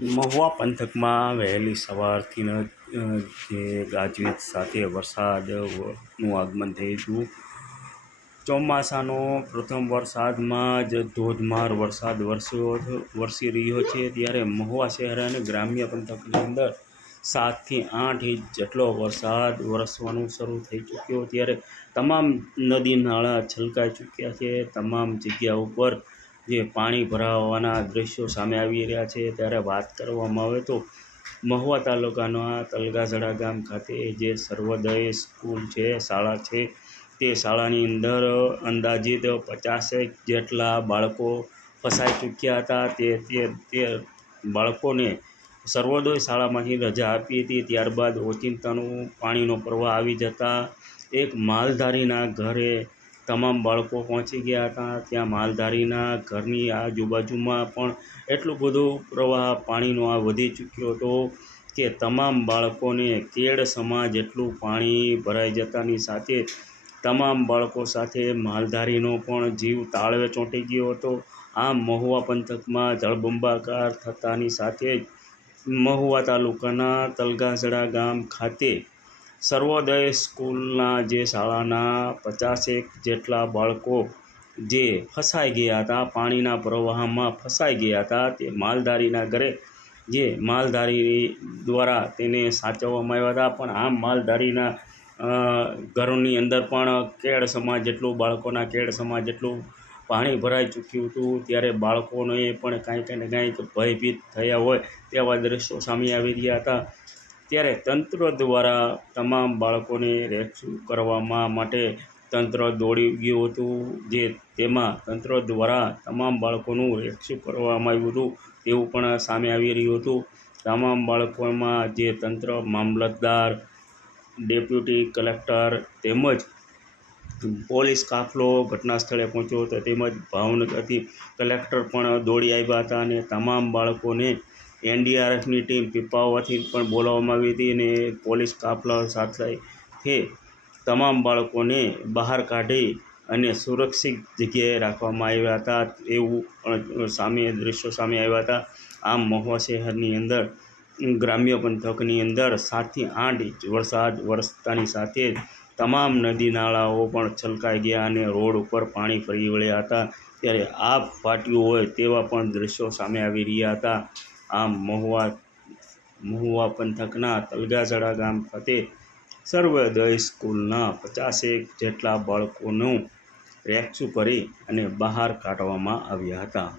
મહુવા પંથકમાં વહેલી સવારથી જે ગાજવીજ સાથે વરસાદનું આગમન થયું હતું. ચોમાસાનો પ્રથમ વરસાદમાં જ ધોધમાર વરસાદ વરસી રહ્યો છે. ત્યારે મહુવા શહેર અને ગ્રામ્ય પંથકની અંદર 7થી 8 ઇંચ જેટલો વરસાદ વરસવાનું શરૂ થઈ ચૂક્યો. ત્યારે તમામ નદી નાળા છલકાઈ ચૂક્યા છે. તમામ જગ્યા ઉપર જે પાણી ભરાવાના દ્રશ્યો સામે આવી રહ્યા છે. ત્યારે વાત કરવામાં આવે તો મહુવા તાલુકાના તલગાજડા ગામ ખાતે જે સર્વોદય સ્કૂલ છે, શાળા છે, તે શાળાની અંદર અંદાજિત 50 જેટલા બાળકો ફસાઈ ચૂક્યા હતા. તે બાળકોને સર્વોદય શાળામાંથી રજા આપી હતી. ત્યારબાદ ઓચિંતાનું પાણીનો પ્રવાહ આવી જતાં એક માલધારીના ઘરે તમામ બાળકો પહોંચી ગયા હતા. ત્યાં માલધારીના ઘરની આજુબાજુમાં પણ એટલું બધું પ્રવાહ પાણીનો વધી ચૂક્યો હતો કે તમામ બાળકોને કેડસમા જેટલું પાણી ભરાઈ જતાની સાથે તમામ બાળકો સાથે માલધારીનો પણ જીવ તાળવે ચોંટી ગયો હતો. આમ મહુવા પંથકમાં જળબંબાકાર થતાની સાથે જ મહુવા તાલુકાના તલગાજડા ગામ ખાતે સર્વોદય સ્કૂલના જે શાળાના 50 જેટલા બાળકો જે ફસાઈ ગયા હતા, પાણીના પ્રવાહમાં ફસાઈ ગયા હતા, તે માલધારીના ઘરે જે માલધારી દ્વારા તેને સાચવવામાં આવ્યા હતા. પણ આમ માલધારીના ઘરોની અંદર પણ કેડસમા જેટલું બાળકોના કેડસમા જેટલું પાણી ભરાઈ ચૂક્યું હતું. ત્યારે બાળકોને પણ કાંઈક ને કાંઈક ભયભીત થયા હોય તેવા દ્રશ્યો સામે આવી રહ્યા હતા. ત્યારે તંત્ર દ્વારા તમામ બાળકોને રેસ્ક્યુ કરવા માટે તંત્ર દોડી ગયું હતું. જે તેમાં તંત્ર દ્વારા તમામ બાળકોનું રેસ્ક્યુ કરવામાં આવ્યું હતું તેવું પણ સામે આવી રહ્યું હતું. તમામ બાળકોમાં જે તંત્ર, મામલતદાર, ડેપ્યુટી કલેક્ટર તેમજ પોલીસ કાફલો ઘટના સ્થળે પહોંચ્યો હતો. તેમજ ભાવનગરથી કલેક્ટર પણ દોડી આવ્યા હતા અને તમામ બાળકોને NDRFની ટીમ પીપાવાવથી પણ બોલાવવામાં આવી હતી અને પોલીસ કાફલા સાથેથી તમામ બાળકોને બહાર કાઢી અને સુરક્ષિત જગ્યાએ રાખવામાં આવ્યા હતા. એવું પણ દ્રશ્યો સામે આવ્યા હતા. આમ મહુવા શહેરની અંદર ગ્રામ્ય પંથકની અંદર 7થી 8 ઇંચ વરસાદ વરસતાની સાથે જ તમામ નદી નાળાઓ પણ છલકાઈ ગયા અને રોડ ઉપર પાણી ફરી વળ્યા હતા. ત્યારે આભ ફાટ્યું હોય તેવા પણ દ્રશ્યો સામે આવી રહ્યા હતા. આમ મહુવા પંથકના તલગાજડા ગામ ખાતે સર્વોદય સ્કૂલના 50 જેટલા બાળકોનું રેસ્ક્યુ કરી અને બહાર કાઢવામાં આવ્યા હતા.